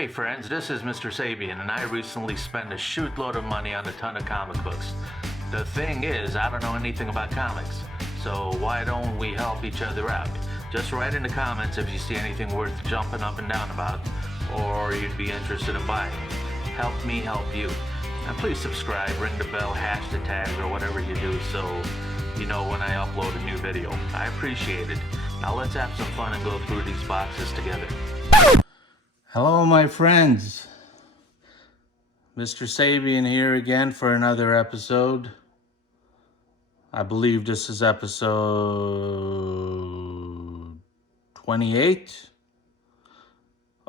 Hey friends, this is MR.SABIAN, and I recently spent a shootload of money on a ton of comic books. The thing is, I don't know anything about comics, so why don't we help each other out? Just write in the comments if you see anything worth jumping up and down about, or you'd be interested in buying. Help me help you. And please subscribe, ring the bell, hash the tag, or whatever you do so you know when I upload a new video. I appreciate it. Now let's have some fun and go through these boxes together. Hello my friends, MR.SABIAN here again for another episode. I believe this is episode 28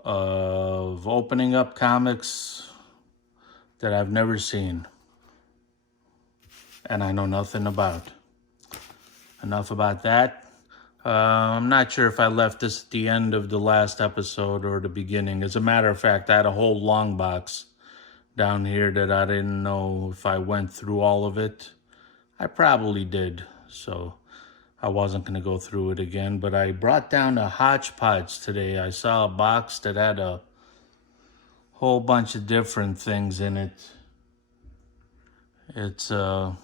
of opening up comics that I've never seen and I know nothing about. Enough about that. I'm not sure if I left this at the end of the last episode or the beginning. As a matter of fact, I had a whole long box down here that I didn't know if I went through all of it. I probably did, so I wasn't going to go through it again. But I brought down a hodgepodge today. I saw a box that had a whole bunch of different things in it. It's a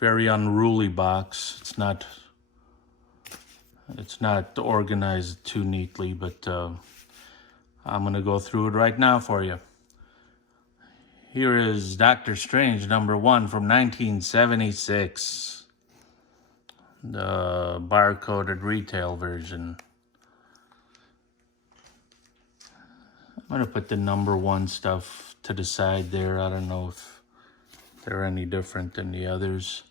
very unruly box. It's not organized too neatly, but I'm going to go through it right now for you. Here is Doctor Strange #1 from 1976. The barcoded retail version. I'm going to put the #1 stuff to the side there. I don't know if they're any different than the others.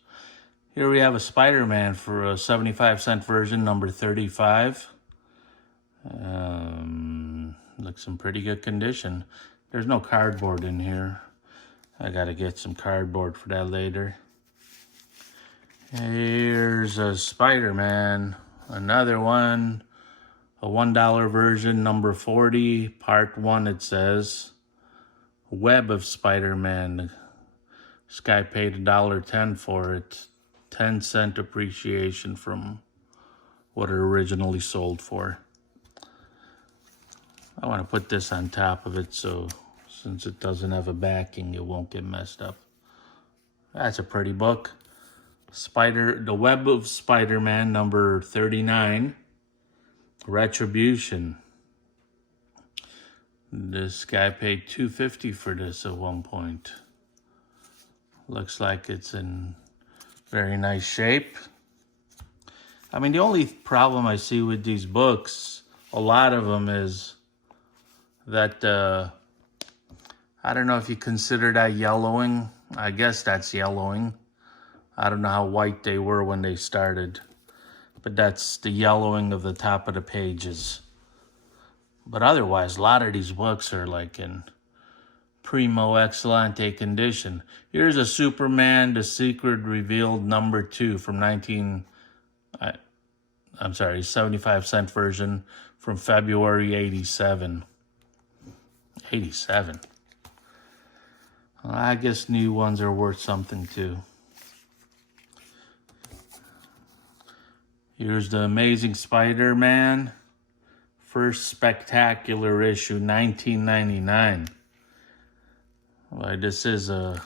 Here we have a Spider-Man for a 75-cent version, number 35. Looks in pretty good condition. There's no cardboard in here. I gotta get some cardboard for that later. Here's a Spider-Man, another one, a $1 version, number 40, part 1 it says. Web of Spider-Man. This guy paid $1.10 for it. 10-cent appreciation from what it originally sold for. I want to put this on top of it so since it doesn't have a backing, it won't get messed up. That's a pretty book. The Web of Spider-Man, number 39. Retribution. This guy paid $2.50 for this at one point. Looks like it's in very nice shape. I mean, the only problem I see with these books, a lot of them, is that, I don't know if you consider that yellowing. I guess that's yellowing. I don't know how white they were when they started, but that's the yellowing of the top of the pages. But otherwise, a lot of these books are like in primo excellente condition. Here's a Superman, The Secret Revealed #2 from 75-cent version from February 87. 87. Well, I guess new ones are worth something too. Here's the Amazing Spider-Man, first spectacular issue, 1999. Well, this is a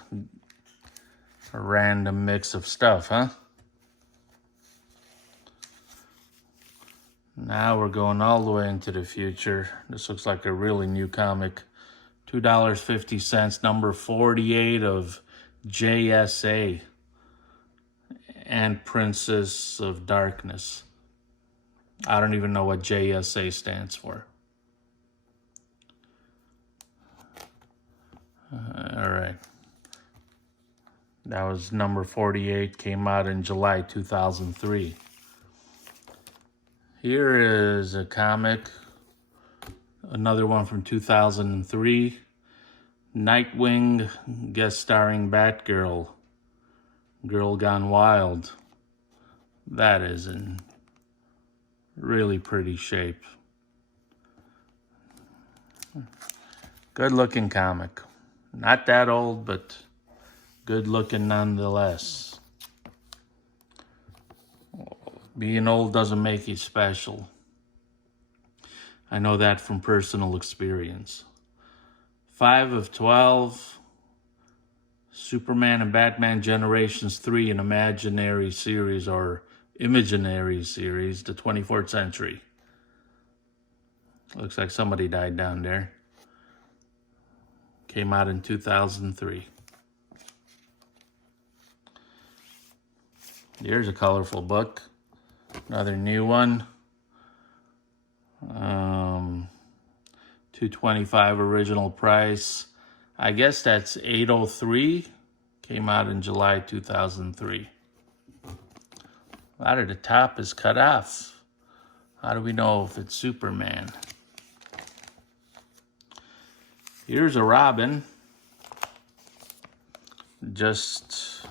random mix of stuff, huh? Now we're going all the way into the future. This looks like a really new comic. $2.50, number 48 of JSA and Princess of Darkness. I don't even know what JSA stands for. All right. That was number 48, came out in July 2003. Here is a comic, another one from 2003. Nightwing, guest starring Batgirl, Girl Gone Wild. That is in really pretty shape. Good looking comic. Not that old, but good looking nonetheless. Being old doesn't make you special. I know that from personal experience. 5 of 12. Superman and Batman Generations 3, an imaginary series or imaginary series, the 24th century. Looks like somebody died down there. Came out in 2003. Here's a colorful book. Another new one. $225 original price. I guess that's $803. Came out in July 2003. A lot of the top is cut off. How do we know if it's Superman? Here's a Robin. Just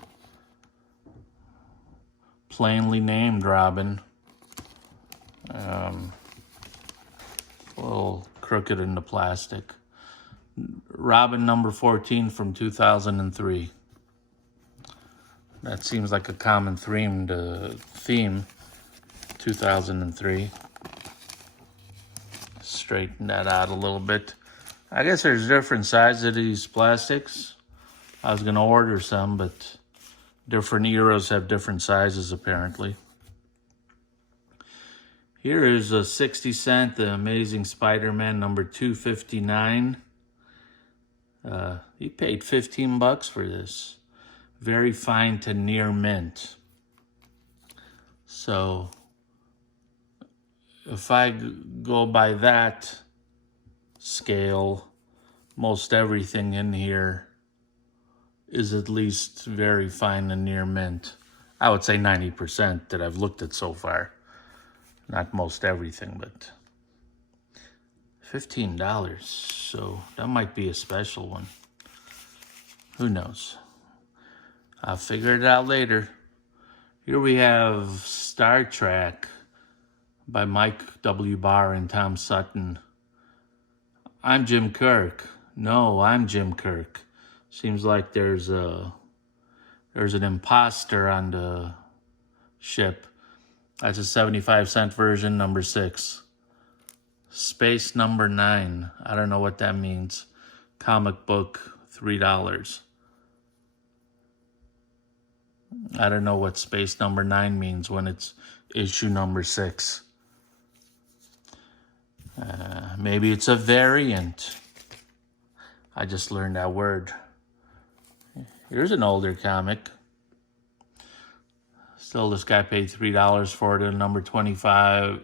plainly named Robin. A little crooked in the plastic. Robin number 14 from 2003. That seems like a common theme, 2003. Straighten that out a little bit. I guess there's different sizes of these plastics. I was going to order some, but different eras have different sizes apparently. Here is a 60 cent, The Amazing Spider-Man number 259. He paid $15 for this. Very fine to near mint. So if I go by that scale, most everything in here is at least very fine and near mint. I would say 90% that I've looked at so far. Not most everything, but $15. So that might be a special one. Who knows? I'll figure it out later. Here we have Star Trek by Mike W. Barr and Tom Sutton. I'm Jim Kirk. No, I'm Jim Kirk. Seems like there's an imposter on the ship. That's a 75-cent version, number 6. Space number 9. I don't know what that means. Comic book, $3. I don't know what space number 9 means when it's issue number 6. Maybe it's a variant. I just learned that word. Here's an older comic. Still, this guy paid $3 for it. Number 25.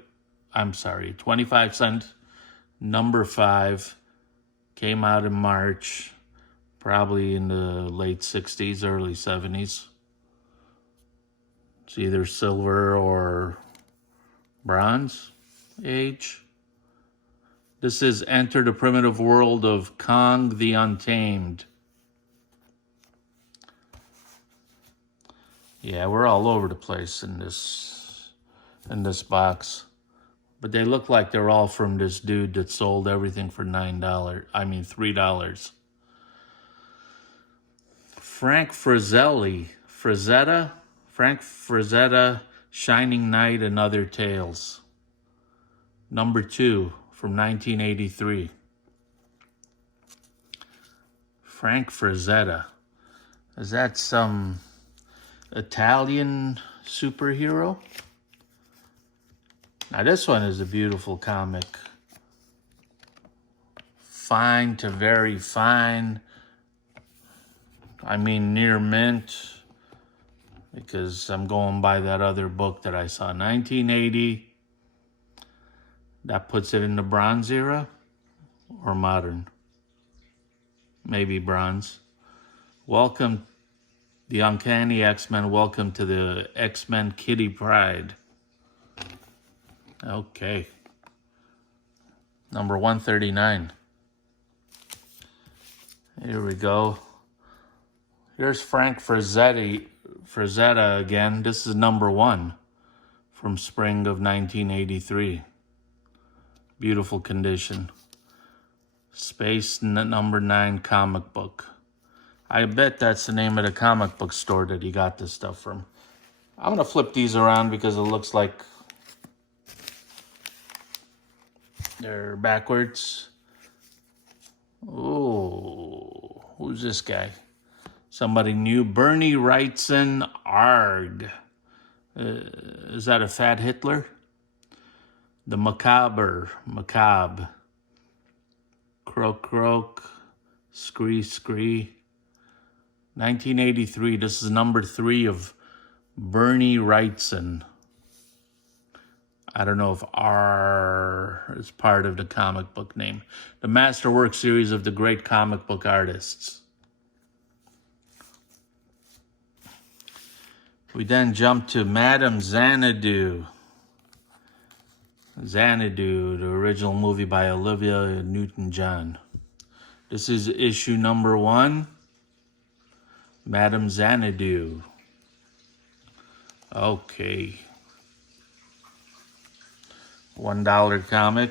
25 cent. Number 5. Came out in March. Probably in the late 60s, early 70s. It's either silver or bronze age. This is Enter the Primitive World of Kong the Untamed. Yeah, we're all over the place in this box. But they look like they're all from this dude that sold everything for $3. Frank Frazetta, Shining Knight and Other Tales. Number 2 from 1983. Frank Frazetta. Is that some Italian superhero? Now this one is a beautiful comic. Fine to very fine. I mean near mint, because I'm going by that other book that I saw, 1980. That puts it in the bronze era or modern? Maybe bronze. Welcome, the Uncanny X-Men. Welcome to the X-Men Kitty Pryde. Okay. Number 139. Here we go. Here's Frank Frazetta again. This is number 1 from spring of 1983. Beautiful condition. Space number 9 comic book. I bet that's the name of the comic book store that he got this stuff from. I'm going to flip these around because it looks like They're backwards. Oh, who's this guy? Somebody new. Bernie Wrightson Arg. Is that a fat Hitler? The Macabre. Croak. Scree. 1983. This is number 3 of Bernie Wrightson. I don't know if R is part of the comic book name. The Masterwork series of the great comic book artists. We then jump to Madame Xanadu. Xanadu, the original movie by Olivia Newton-John. This is issue number 1. Madame Xanadu. Okay. $1 comic.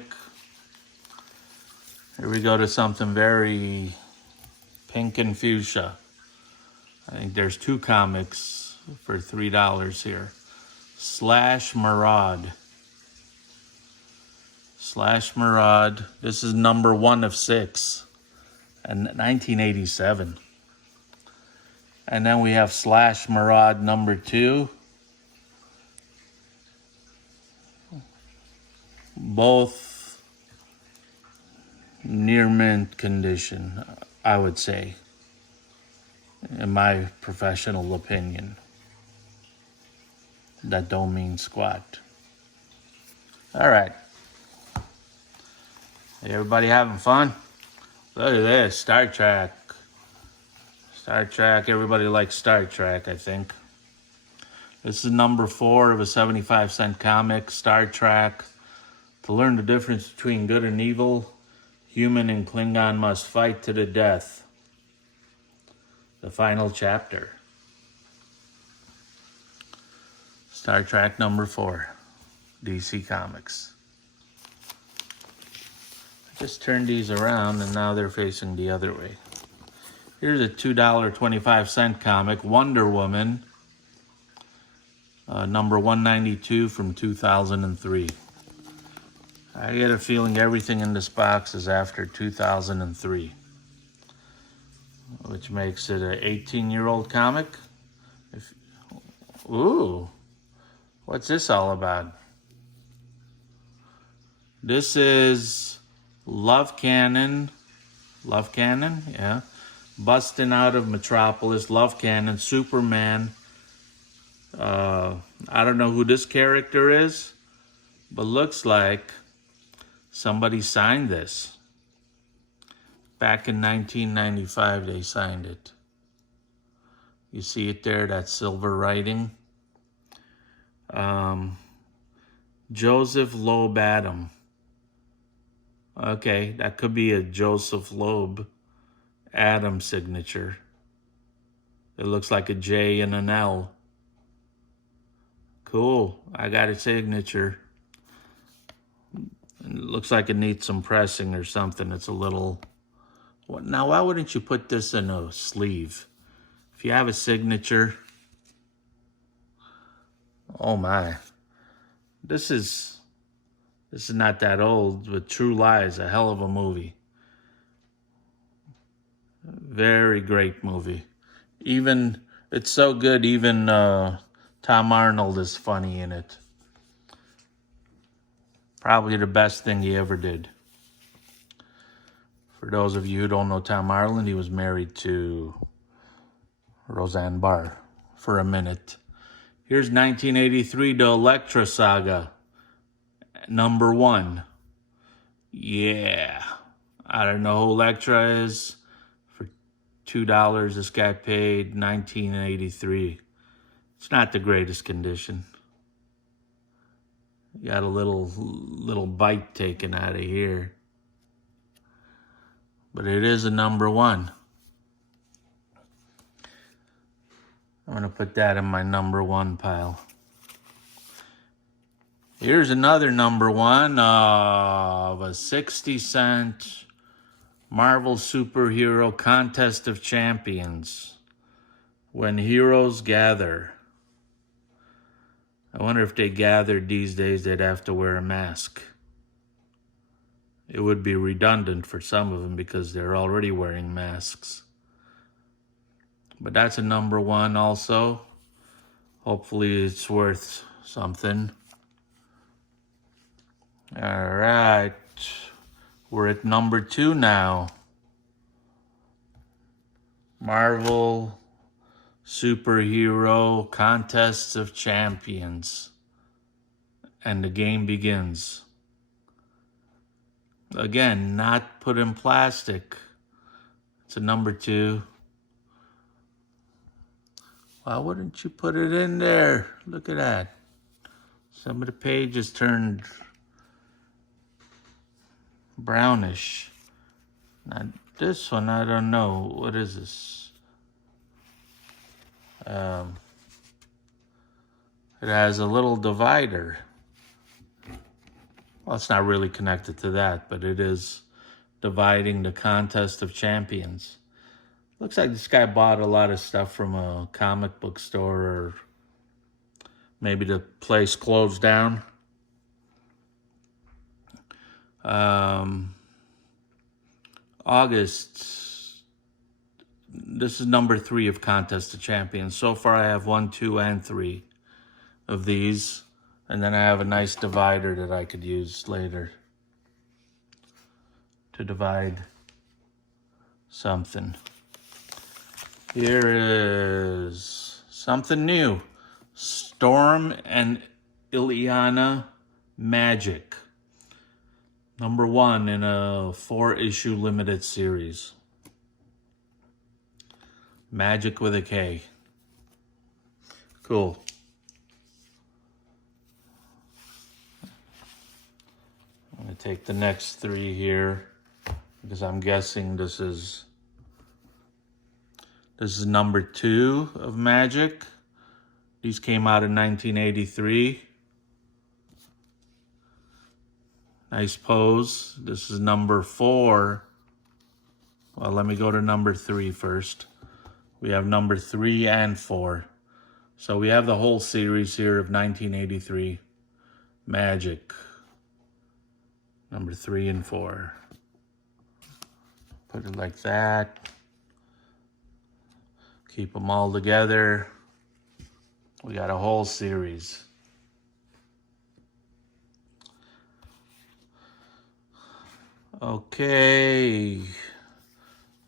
Here we go to something very pink and fuchsia. I think there's 2 comics for $3 here. Slash Maraud. This is number 1 of 6 in 1987. And then we have Slash Maraud number 2. Both near mint condition, I would say, in my professional opinion. That don't mean squat. All right. Hey, everybody having fun? Look at this, Star Trek. Everybody likes Star Trek, I think. This is number 4 of a 75-cent comic, Star Trek. To learn the difference between good and evil, human and Klingon must fight to the death. The final chapter. Star Trek number 4, DC Comics. I just turned these around and now they're facing the other way. Here's a $2.25 comic, Wonder Woman, number 192 from 2003. I get a feeling everything in this box is after 2003, which makes it an 18-year-old comic. Ooh, what's this all about? This is Love Cannon, yeah. Busting out of Metropolis, Love Cannon, Superman. I don't know who this character is, but looks like somebody signed this. Back in 1995, they signed it. You see it there, that silver writing. Joseph Loeb Adam. Okay, that could be a Joseph Loeb Adam signature. It looks like a J and an L. Cool, I got a signature. It looks like it needs some pressing or something. It's a little... Now, why wouldn't you put this in a sleeve? If you have a signature... Oh my. This is not that old, but True Lies, a hell of a movie. Very great movie. Even, it's so good, even Tom Arnold is funny in it. Probably the best thing he ever did. For those of you who don't know Tom Arnold, he was married to Roseanne Barr for a minute. Here's 1983, the Elektra Saga, number 1. Yeah, I don't know who Elektra is. For $2, this guy paid $19.83. It's not the greatest condition. Got a little bite taken out of here. But it is a number 1. I'm going to put that in my number 1 pile. Here's another number 1 of a 60-cent Marvel Superhero Contest of Champions. When Heroes Gather. I wonder if they gathered these days, they'd have to wear a mask. it would be redundant for some of them because they're already wearing masks. But that's a number 1 also. Hopefully it's worth something. All right, we're at number 2 now. Marvel Superhero Contests of Champions. And the game begins. Again, not put in plastic. It's a number 2. Why wouldn't you put it in there? Look at that. Some of the pages turned brownish. Now this one, I don't know. What is this? It has a little divider. Well, it's not really connected to that, but it is dividing the Contest of Champions. Looks like this guy bought a lot of stuff from a comic book store, or maybe the place closed down. August. This is number 3 of Contest of Champions. So far I have 1, 2, and 3 of these. And then I have a nice divider that I could use later to divide something. Here is something new. Storm and Ileana Magic. Number 1 in a 4-issue limited series. Magic with a K. Cool. I'm going to take the next 3 here because I'm guessing this is number 2 of Magic. These came out in 1983. Nice pose. This is number 4. Well, let me go to number 3 first. We have number 3 and 4. So we have the whole series here of 1983 Magic. Number 3 and 4. Put it like that. Keep them all together. We got a whole series. Okay.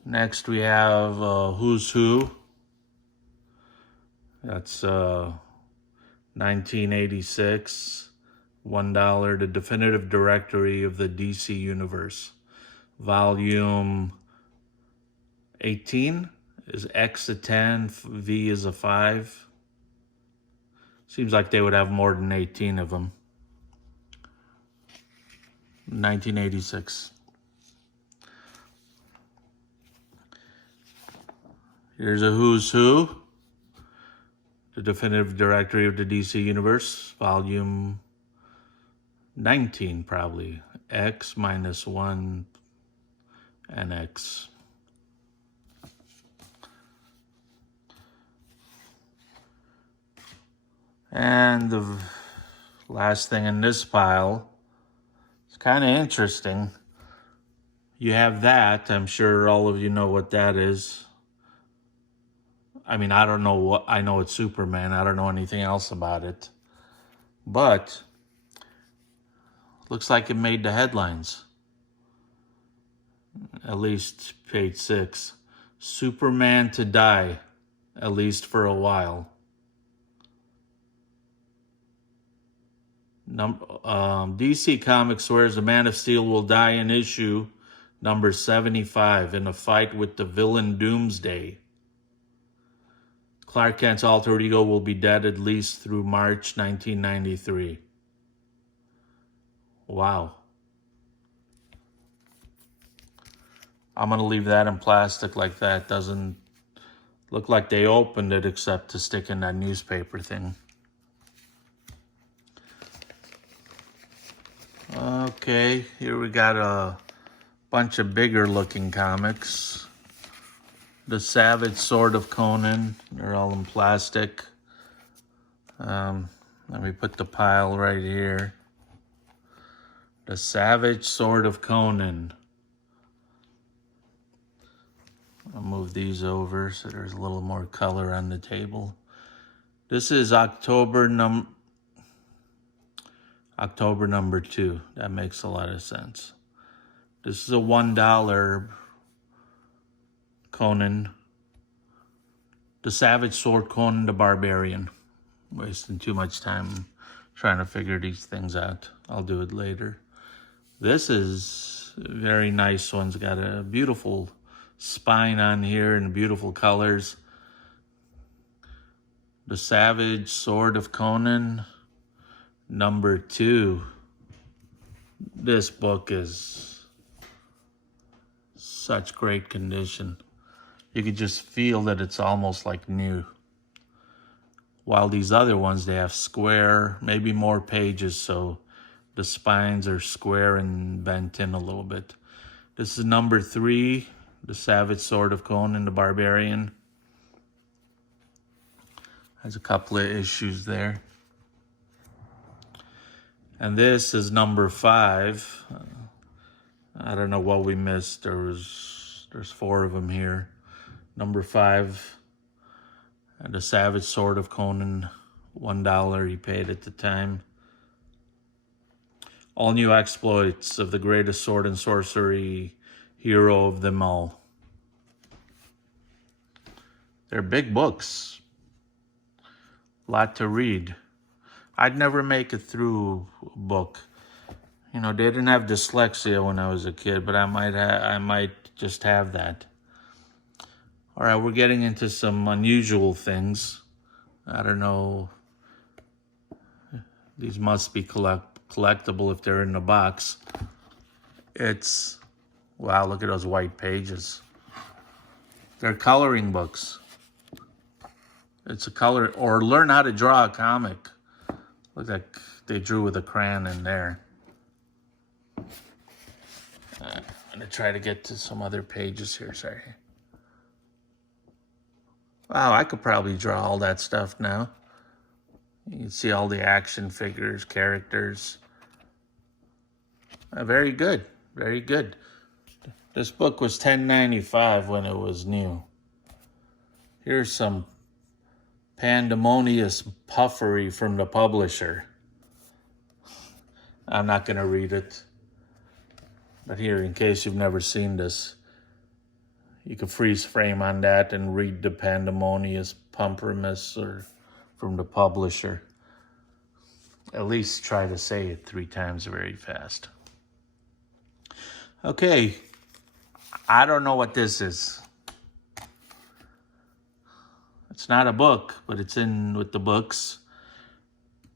Next we have Who's Who. That's 1986. $1. The Definitive Directory of the DC Universe. Volume 18 is X a 10, V is a 5. Seems like they would have more than 18 of them. 1986. Here's a Who's Who. The Definitive Directory of the DC Universe. Volume 19, probably. X minus 1 and X. And the last thing in this pile, it's kind of interesting. You have that. I'm sure all of you know what that is. I mean, I don't know what, I know it's Superman. I don't know anything else about it. But looks like it made the headlines. At least page 6. Superman to die, at least for a while. DC Comics swears the Man of Steel will die in issue number 75 in a fight with the villain Doomsday. Clark Kent's alter ego will be dead at least through March 1993. Wow. I'm going to leave that in plastic like that. Doesn't look like they opened it except to stick in that newspaper thing. Okay, here we got a bunch of bigger looking comics. The Savage Sword of Conan, they're all in plastic. Let me put the pile right here. The Savage Sword of Conan. I'll move these over so there's a little more color on the table. This is October number 2. That makes a lot of sense. This is a $1 Conan. The Savage Sword Conan the Barbarian. Wasting too much time trying to figure these things out. I'll do it later. This is a very nice one. It's got a beautiful spine on here and beautiful colors. The Savage Sword of Conan, number 2. This book is such great condition. You could just feel that it's almost like new. While these other ones, they have square, maybe more pages, so the spines are square and bent in a little bit. This is number 3, The Savage Sword of Conan the Barbarian. Has a couple of issues there. And this is number 5. I don't know what we missed. There's 4 of them here. Number 5. The Savage Sword of Conan, $1 he paid at the time. All new exploits of the greatest sword and sorcery hero of them all. They're big books. A lot to read. I'd never make it through a book. You know, they didn't have dyslexia when I was a kid, but I might just have that. All right, we're getting into some unusual things. I don't know. These must be collectible if they're in the box. It's, wow, look at those white pages. They're coloring books. It's a color, or learn how to draw a comic. Look like they drew with a crayon in there. I'm gonna try to get to some other pages here, sorry. Wow, I could probably draw all that stuff now. You can see all the action figures, characters. Very good, very good. This book was $10.95 when it was new. Here's some pandemonious puffery from the publisher. I'm not going to read it. But here, in case you've never seen this, you can freeze frame on that and read the pandemonious pumpermus or from the publisher. At least try to say it 3 times very fast. Okay, I don't know what this is. It's not a book, but it's in with the books.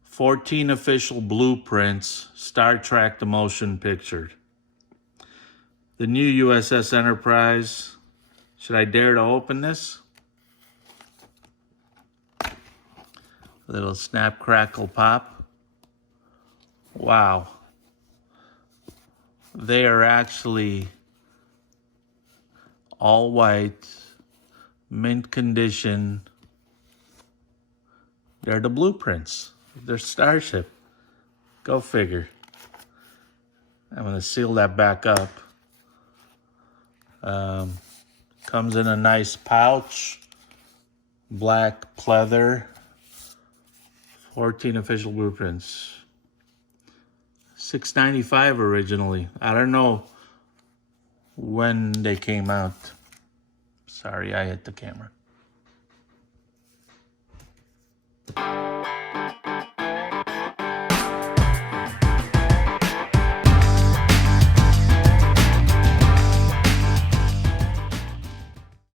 14 official blueprints, Star Trek the Motion Picture. The new USS Enterprise. Should I dare to open this? A little snap, crackle, pop. Wow. They are actually all white, mint condition. They're the blueprints. They're Starship. Go figure. I'm going to seal that back up. Comes in a nice pouch. Black pleather. 14 official blueprints. $6.95 originally. I don't know when they came out. Sorry, I hit the camera.